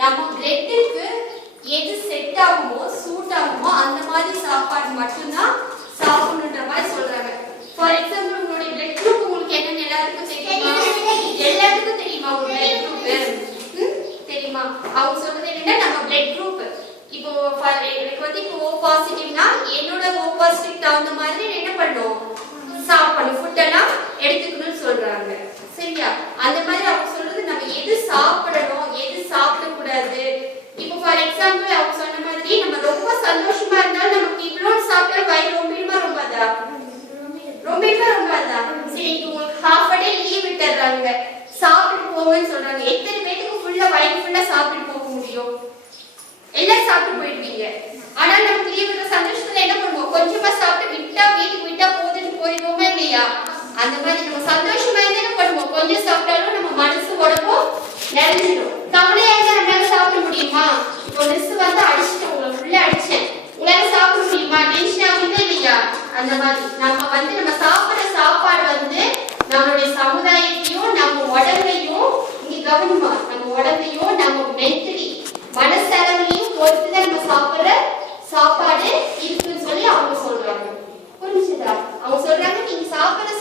நம்ம பிரெட்டுக்கு எது செட் ஆகுமோ சூட் ஆகுமோ அந்த மாதிரி சாப்பாடு மட்டும்தான் சாப்பிடணுன்ற மாதிரி சொல்றாங்க. ஃபார் எக்ஸாம்பிள் உங்களுடைய பிளட் குரூப் உங்களுக்கு என்னன்னு எல்லாருக்கும் தெரியுமா? எல்லாருக்கும் தெரியுமா உங்க பிளட் குரூப்? தெரியுமா? அவங்க சொல்றது என்னன்னா நம்ம பிளட் குரூப் இப்போ எனக்கு வந்து இப்போ O பாசிட்டிவ்னா என்னோட O பாசிட்டிவ் தகுந்த மாதிரி என்ன பண்ணும் சாப்பிடணும், ஃபுட் எல்லாம் எடுத்துக்கணும்னு சொல்றாங்க. சரியா? அந்த மாதிரி அவங்க சொல்றது நம்ம எது சாப்பிடணும் எது சாப்பிடக்கூடாது. இப்போ ஃபார் எக்ஸாம்பிள் அவங்க சொன்ன மாதிரி நம்ம ரொம்ப சந்தோஷமா இருந்தாலும் நமக்கு இவ்வளவு சாப்பிட்டா வயிறு ரொம்பதா சரி, உங்களுக்கு ஹாஃப் டே லீவ் விட்டுறாங்க, சாப்பிட்டு போவேன்னு சொல்றாங்க. எத்தனை பேருக்கு ஃபுல்லா வயிறு ஃபுல்லா சாப்பிட்டு போக முடியும்? எல்லாம் சாப்பிட்டு போயிடுவீங்க. ஆனா நமக்கு லீவ் விடுற சந்தோஷத்துல என்ன பண்ணுவோம்? கொஞ்சமா சாப்பிட்டு விட்டா வீட்டுக்கு விட்டா போதுன்னு போயிடுவோமா இல்லையா? அந்த மாதிரி நம்ம சந்தோஷமா இருந்தா என்ன பண்ணுவோம்? கொஞ்சம் சாப்பிட்டாலும் நம்ம மனசு உடம்பும் நிறைஞ்சிடும். கவலையா இருந்தா நம்மளால சாப்பிட முடியுமா? இப்போ மிஸ் வந்து அடிச்சுட்டேன், உங்களை ஃபுல்லா அடிச்சேன், உங்களால சாப்பிட முடியுமா? டென்ஷன் ஆகுதா இல்லையா? அந்த மாதிரி நம்ம சாப்பிடுற சாப்பாடு வந்து நம்மளுடைய சமுதாயத்தையும் நம்ம உடம்பையும் இங்க கவனிமா, நம்ம உடம்பையும் நம்ம மென்டலி மனசளவுலையும் பொறுத்துதான் நம்ம சாப்பிடுற சாப்பாடு இருக்குன்னு சொல்லி அவங்க சொல்றாங்க. புரிஞ்சுதா? அவங்க சொல்றாங்க நீங்க சாப்பிடுற